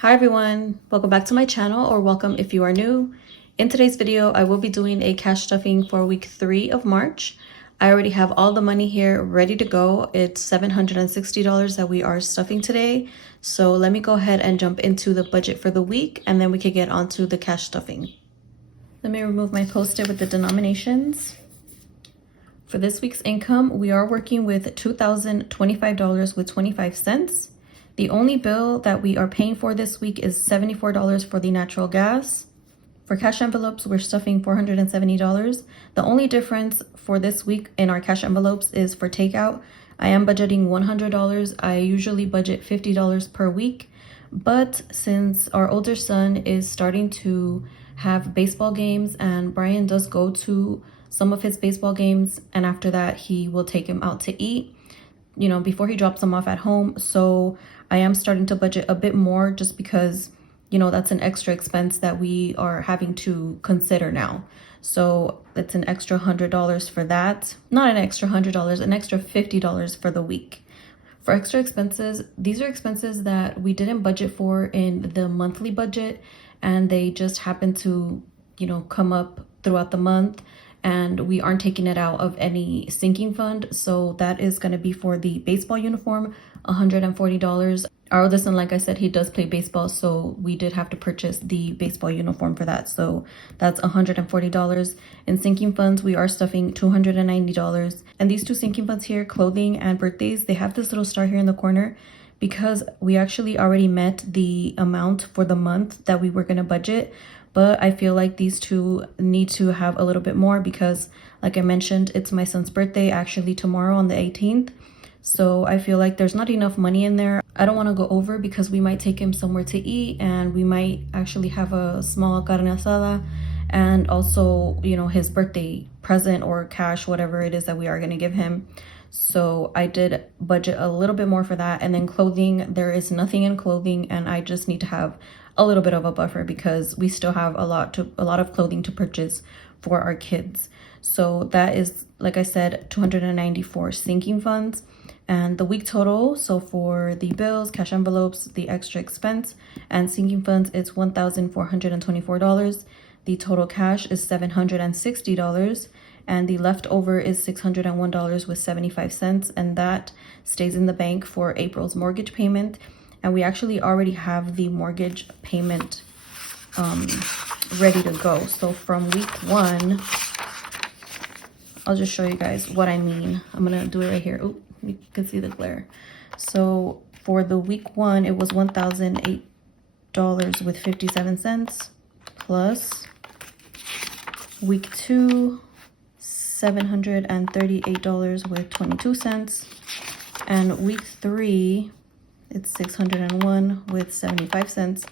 Hi everyone, welcome back to my channel, or welcome if you are new. In today's video, I will be doing a cash stuffing for week 3 of March. I already have all the money here ready to go. It's $760 that we are stuffing today. So let me go ahead and jump into the budget for the week, and then we can get onto the cash stuffing. Let me remove my post-it with the denominations. For this week's income, we are working with $2,025 with 25 cents. The only bill that we are paying for this week is $74 for the natural gas. For cash envelopes, we're stuffing $470. The only difference for this week in our cash envelopes is for takeout. I am budgeting $100. I usually budget $50 per week, but since our older son is starting to have baseball games, and Brian does go to some of his baseball games, and after that he will take him out to eat, before he drops them off at home. So I am starting to budget a bit more, just because, that's an extra expense that we are having to consider now. So it's an extra $100 for that. Not an extra $100, an extra $50 for the week. For extra expenses, these are expenses that we didn't budget for in the monthly budget, and they just happen to, come up throughout the month, and we aren't taking it out of any sinking fund. So that is going to be for the baseball uniform, $140. Our oldest son, like I said, he does play baseball, so we did have to purchase the baseball uniform for that. So that's $140. In sinking funds, we are stuffing $290. And these two sinking funds here, clothing and birthdays, they have this little star here in the corner because we actually already met the amount for the month that we were going to budget. But I feel like these two need to have a little bit more because, like I mentioned, it's my son's birthday actually tomorrow on the 18th. So I feel like there's not enough money in there. I don't want to go over because we might take him somewhere to eat, and we might actually have a small carne asada, and also, his birthday present or cash, whatever it is that we are going to give him. So I did budget a little bit more for that. And then clothing, there is nothing in clothing, and I just need to have a little bit of a buffer because we still have a lot of clothing to purchase for our kids. So that is, like I said, $294 sinking funds. And the week total, so for the bills, cash envelopes, the extra expense, and sinking funds, it's $1,424. The total cash is $760, and the leftover is $601 with 75 cents, and that stays in the bank for April's mortgage payment. And we actually already have the mortgage payment ready to go. So from week 1, I'll just show you guys what I mean. I'm gonna do it right here. Oh, you can see the glare. So for the week 1, it was $1,008 with 57 cents, plus week 2, $738 with 22 cents, and week 3, it's $601 with 75 cents.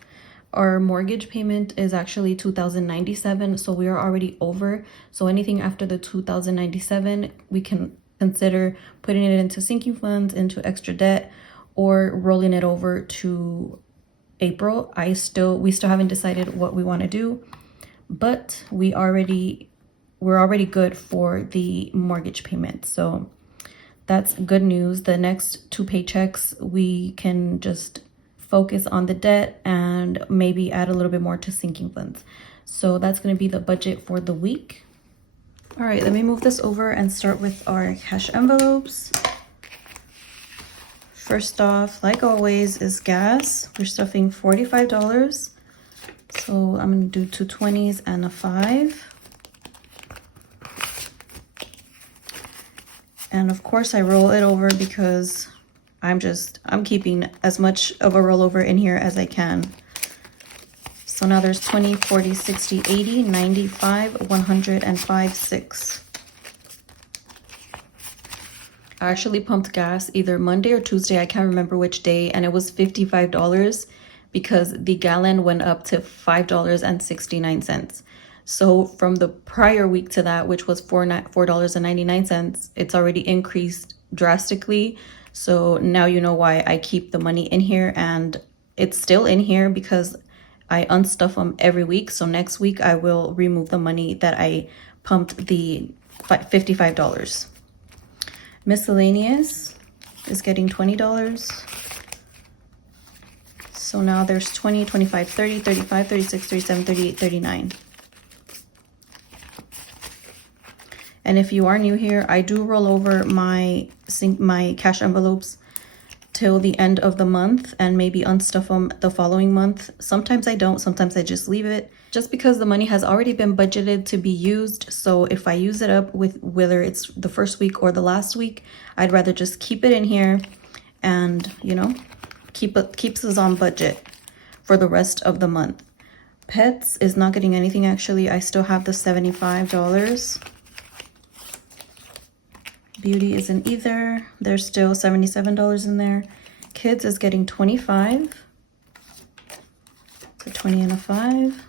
Our mortgage payment is actually $2,097, so we are already over. So anything after the $2,097, we can consider putting it into sinking funds, into extra debt, or rolling it over to April. We still haven't decided what we want to do, but we're already good for the mortgage payment. So that's good news. The next 2 paychecks, we can just focus on the debt and maybe add a little bit more to sinking funds. So that's going to be the budget for the week. All right, let me move this over and start with our cash envelopes. First off, like always, is gas. We're stuffing $45. So I'm going to do 2 20s and a 5. And of course I roll it over because I'm keeping as much of a rollover in here as I can. So now there's 20, 40, 60, 80, 95, 100, and 5, 6. I actually pumped gas either Monday or Tuesday, I can't remember which day, and it was $55 because the gallon went up to $5.69. So from the prior week to that, which was $4.99, it's already increased drastically. So now you know why I keep the money in here, and it's still in here because I unstuff them every week. So next week I will remove the money that I pumped, the $55. Miscellaneous is getting $20. So now there's 20, 25, 30, 35, 36, 37, 38, 39. And if you are new here, I do roll over my cash envelopes till the end of the month and maybe unstuff them the following month. Sometimes I don't, sometimes I just leave it just because the money has already been budgeted to be used. So if I use it up with whether it's the first week or the last week, I'd rather just keep it in here and, you know, keeps us on budget for the rest of the month. Pets is not getting anything actually. I still have the $75. Beauty isn't either. There's still $77 in there. Kids is getting 25. So 20 and a 5.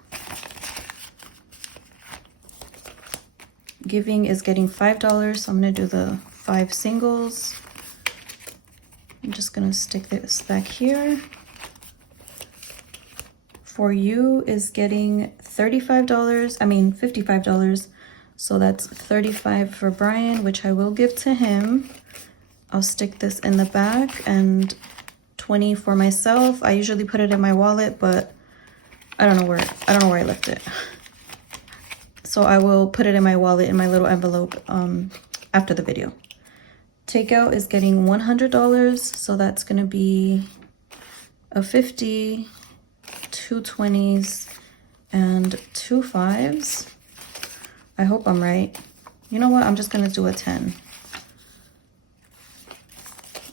Giving is getting $5. So I'm gonna do the 5 singles. I'm just gonna stick this back here. For You is getting $55. So that's 35 for Brian, which I will give to him. I'll stick this in the back, and 20 for myself. I usually put it in my wallet, but I don't know where I left it. So I will put it in my wallet in my little envelope after the video. Takeout is getting $100, so that's gonna be a 50, 2 20s, and 2 5s. I hope I'm right. You know what? I'm just gonna do a 10.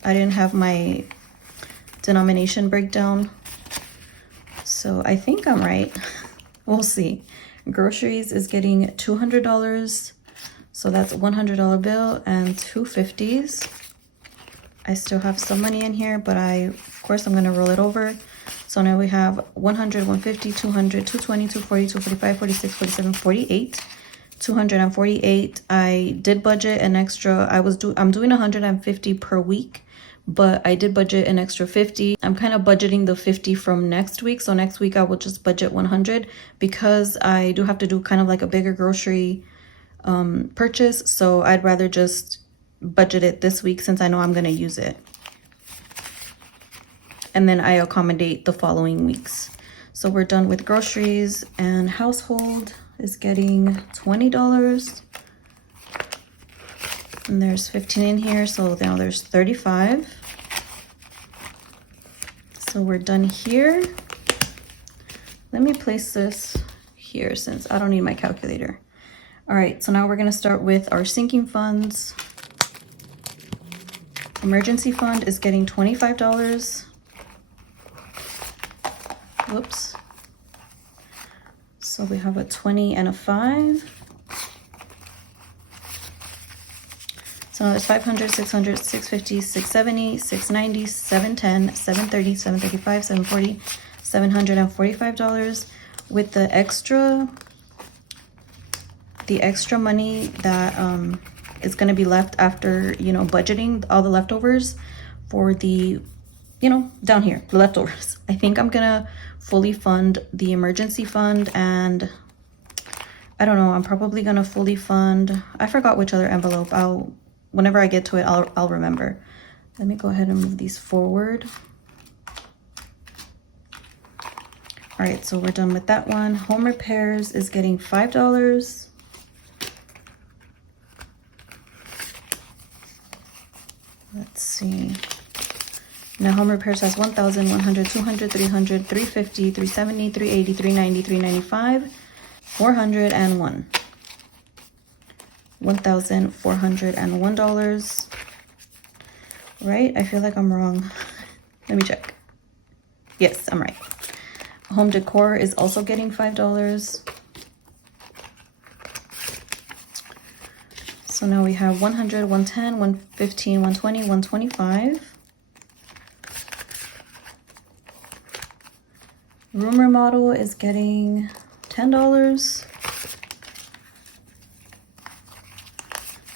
I didn't have my denomination breakdown, so I think I'm right. We'll see. Groceries is getting $200, so that's a $100 bill and 2 50s. I still have some money in here, but of course I'm gonna roll it over. So now we have 100, 150, 200, 220, 240, 245, 46, 47, 48. 248. I did budget an extra. I'm doing 150 per week, but I did budget an extra 50. I'm kind of budgeting the 50 from next week. So next week I will just budget 100 because I do have to do kind of like a bigger grocery purchase. So I'd rather just budget it this week since I know I'm going to use it. And then I accommodate the following weeks. So we're done with groceries, and household is getting $20. And there's 15 in here, so now there's 35. So we're done here. Let me place this here since I don't need my calculator. All right, so now we're gonna start with our sinking funds. Emergency fund is getting $25. Whoops. So we have a 20 and a 5. So now there's 500, 600, 650, 670, 690, 710, 730, 735, 740, $745. With the extra money that is going to be left after, you know, budgeting all the leftovers for the, you know, down here, the leftovers. I think I'm gonna fully fund the emergency fund, and I don't know, I'm probably gonna fully fund, I forgot which other envelope. Whenever I get to it, I'll remember. Let me go ahead and move these forward. All right, so we're done with that one. Home repairs is getting $5. Let's see. Now home repairs has 1,000, 100, 200, 300, 350, 370, 380, 390, 395, 401. $1,401. Right? I feel like I'm wrong. Let me check. Yes, I'm right. Home decor is also getting $5. So now we have 100, 110, 115, 120, 125. Room remodel is getting $10.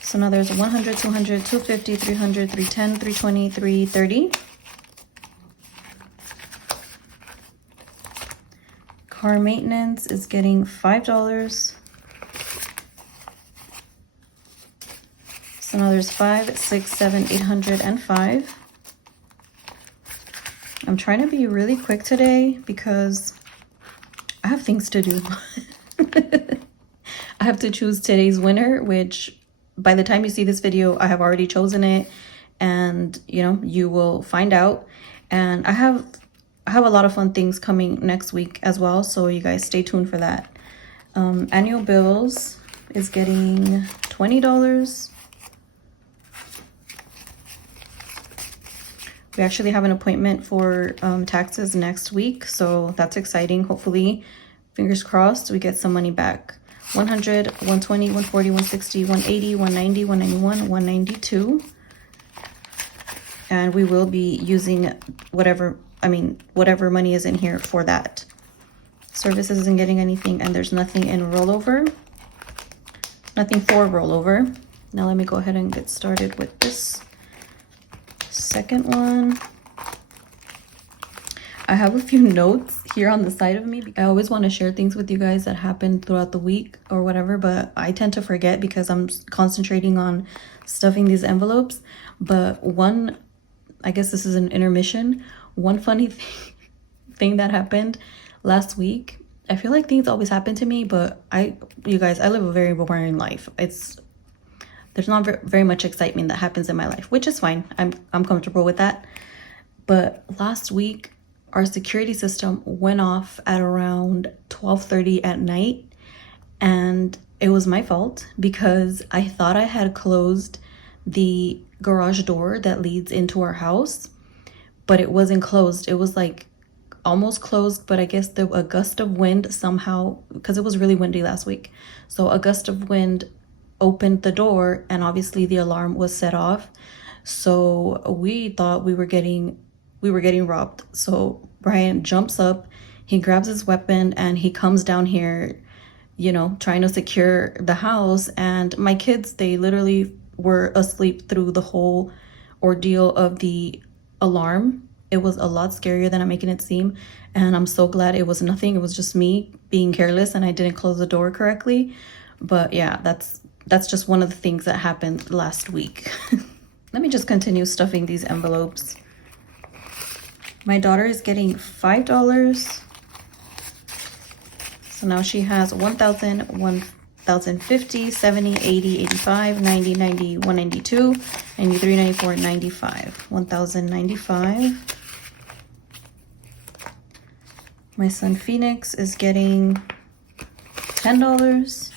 So now there's 100, 200, 250, 300, 310, 320, 330. Car maintenance is getting $5. So now there's 5, 6, 7, 800, and 5. I'm trying to be really quick today because I have things to do. I have to choose today's winner, which by the time you see this video, I have already chosen it, and you know, you will find out. And I have a lot of fun things coming next week as well, so you guys stay tuned for that. Annual bills is getting $20. We actually have an appointment for taxes next week, so that's exciting. Hopefully, fingers crossed, we get some money back. 100, 120, 140, 160, 180, 190, 191, 192. And we will be using whatever money is in here for that. Services isn't getting anything, and there's nothing in rollover. Nothing for rollover. Now let me go ahead and get started with this second one. I have a few notes here on the side of me. I always want to share things with you guys that happened throughout the week or whatever, but I tend to forget because I'm concentrating on stuffing these envelopes. But one, I guess this is an intermission, one funny thing that happened last week. I feel like things always happen to me, but you guys, I live a very boring life. There's not very much excitement that happens in my life, which is fine. I'm comfortable with that. But last week, our security system went off at around 12:30 at night, and it was my fault because I thought I had closed the garage door that leads into our house, but it wasn't closed. It was like almost closed, but I guess a gust of wind somehow, because it was really windy last week, so a gust of wind opened the door, and obviously the alarm was set off. So we thought we were getting robbed. So Brian jumps up, he grabs his weapon, and he comes down here, you know, trying to secure the house. And my kids, they literally were asleep through the whole ordeal of the alarm. It was a lot scarier than I'm making it seem, and I'm so glad it was nothing. It was just me being careless and I didn't close the door correctly. But yeah, that's just one of the things that happened last week. Let me just continue stuffing these envelopes. My daughter is getting $5. So now she has 1,000, 1,050, 70, 80, 85, 90, 90, 192, 93, 94, 95. 1,095. My son Phoenix is getting $10.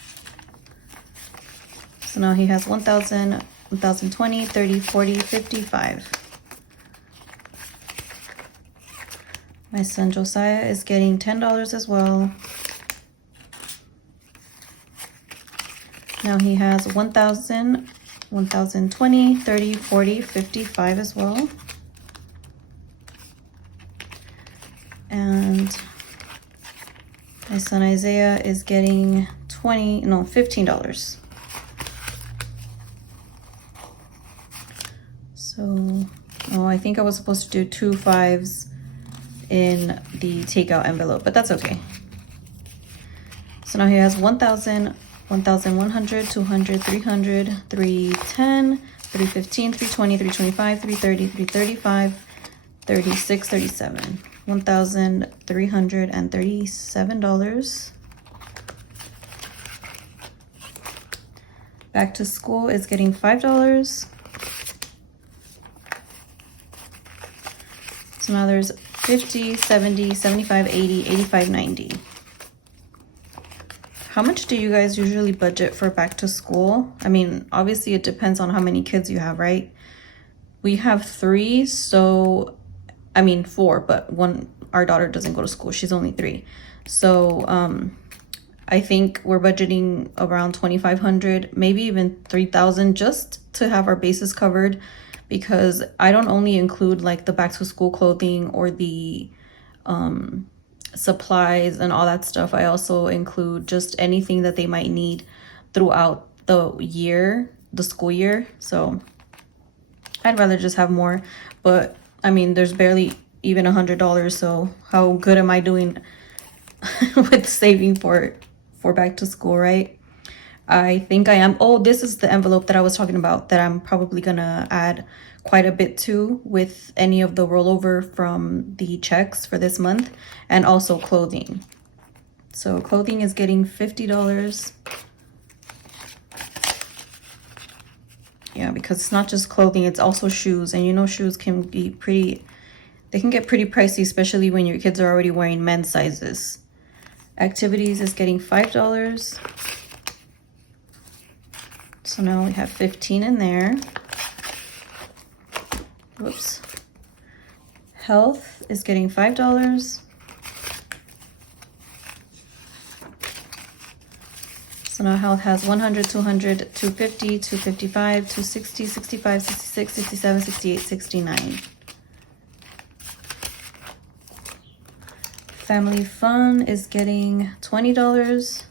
So now he has 1,000, 1,020, 30, 40, 55. My son Josiah is getting $10 as well. Now he has 1,000, 1,020, 30, 40, 55 as well. And my son Isaiah is getting $15. So, I think I was supposed to do 2 5s in the takeout envelope, but that's okay. So now he has 1,000, 1,100, 200, 300, 310, 315, 320, 325, 330, 335, 36, 37. $1,337. Back to school is getting $5. So now there's 50, 70, 75, 80, 85, 90. How much do you guys usually budget for back to school? I mean, obviously it depends on how many kids you have, right? We have 3, so, I mean 4, but our daughter doesn't go to school. She's only 3. So, I think we're budgeting around 2,500, maybe even 3,000 just to have our bases covered, because I don't only include like the back to school clothing or the supplies and all that stuff. I also include just anything that they might need throughout the year, the school year. So I'd rather just have more, but I mean, there's barely even $100. So how good am I doing with saving for back to school, right? I think I am. Oh, this is the envelope that I was talking about that I'm probably gonna add quite a bit to with any of the rollover from the checks for this month, and also clothing. So clothing is getting $50. Yeah, because it's not just clothing, it's also shoes. And you know, shoes can be pretty, they can get pretty pricey, especially when your kids are already wearing men's sizes. Activities is getting $5. So now we have 15 in there. Whoops. Health is getting $5. So now health has 100, 200, 250, 255, 260, 65, 66, 67, 68, 69. Family fun is getting $20.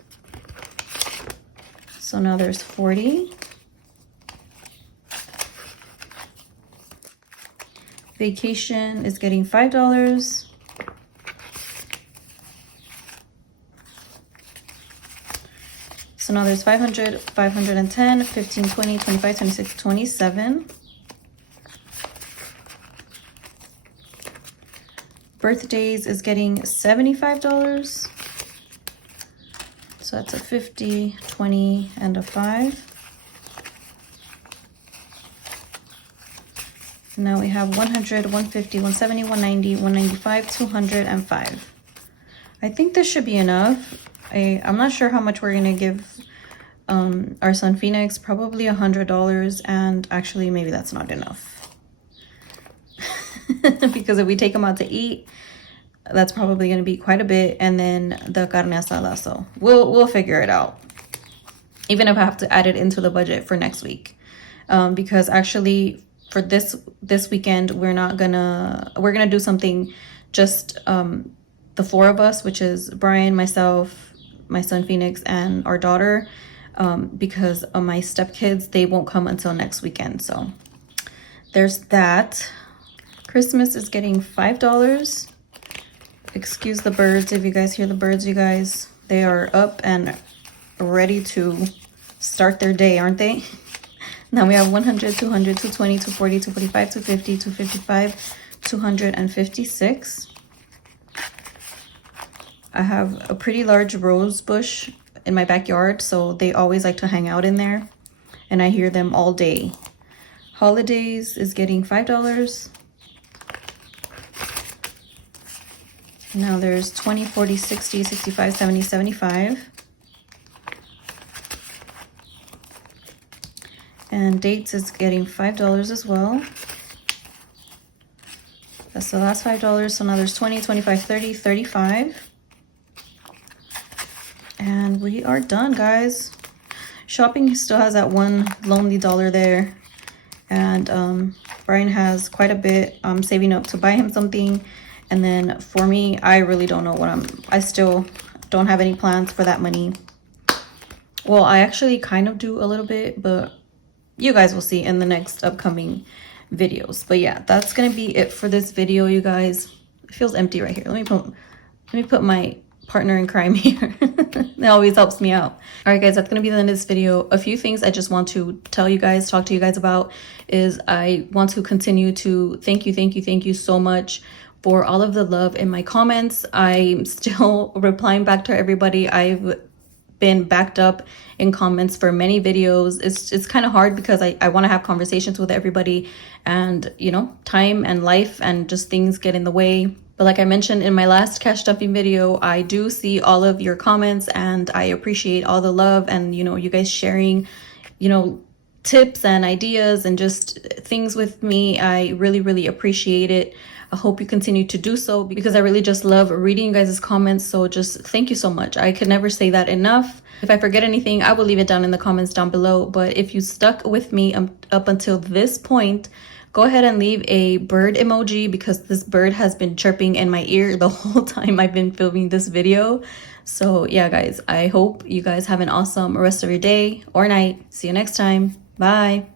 So now there's 40. Vacation is getting $5. So now there's 500, 510, 15, 20, 25, 26, 27. Birthdays is getting $75. So that's a 50, 20, and a 5. And now we have 100, 150, 170, 190, 195, 200, and 5. I think this should be enough. I'm not sure how much we're gonna give our son Phoenix, probably $100, and actually maybe that's not enough. Because if we take him out to eat, that's probably gonna be quite a bit, and then the carne asada, so we'll figure it out. Even if I have to add it into the budget for next week. Because actually for this weekend, we're gonna do something just the 4 of us, which is Brian, myself, my son Phoenix, and our daughter, because my stepkids, they won't come until next weekend. So there's that. Christmas is getting $5. Excuse the birds if you guys hear the birds, you guys. They are up and ready to start their day, aren't they? Now we have 100, 200, 220, 240, 245, 250, 255, 256. I have a pretty large rose bush in my backyard, so they always like to hang out in there, and I hear them all day. Holidays is getting $5. Now there's 20, 40, 60, 65, 70, 75. And dates is getting $5 as well. That's the last $5. So now there's 20, 25, 30, 35. And we are done, guys. Shopping still has that one lonely dollar there. And Brian has quite a bit. I'm saving up to buy him something. And then for me, I really don't know what I still don't have any plans for that money. Well, I actually kind of do a little bit, but you guys will see in the next upcoming videos. But yeah, that's gonna be it for this video, you guys. It feels empty right here. Let me put my partner in crime here. It always helps me out. All right, guys, that's gonna be the end of this video. A few things I just want to tell you guys, talk to you guys about, is I want to continue to thank you so much for all of the love in my comments. I'm still replying back to everybody. I've been backed up in comments for many videos. It's kind of hard because I want to have conversations with everybody, and you know, time and life and just things get in the way. But like I mentioned in my last cash stuffing video, I do see all of your comments, and I appreciate all the love and, you know, you guys sharing, you know, tips and ideas and just things with me. I really appreciate it. I hope you continue to do so, because I really just love reading you guys' comments. So just thank you so much. I could never say that enough. If I forget anything, I will leave it down in the comments down below. But if you stuck with me up until this point, go ahead and leave a bird emoji, because this bird has been chirping in my ear the whole time I've been filming this video. So yeah, guys, I hope you guys have an awesome rest of your day or night. See you next time. Bye.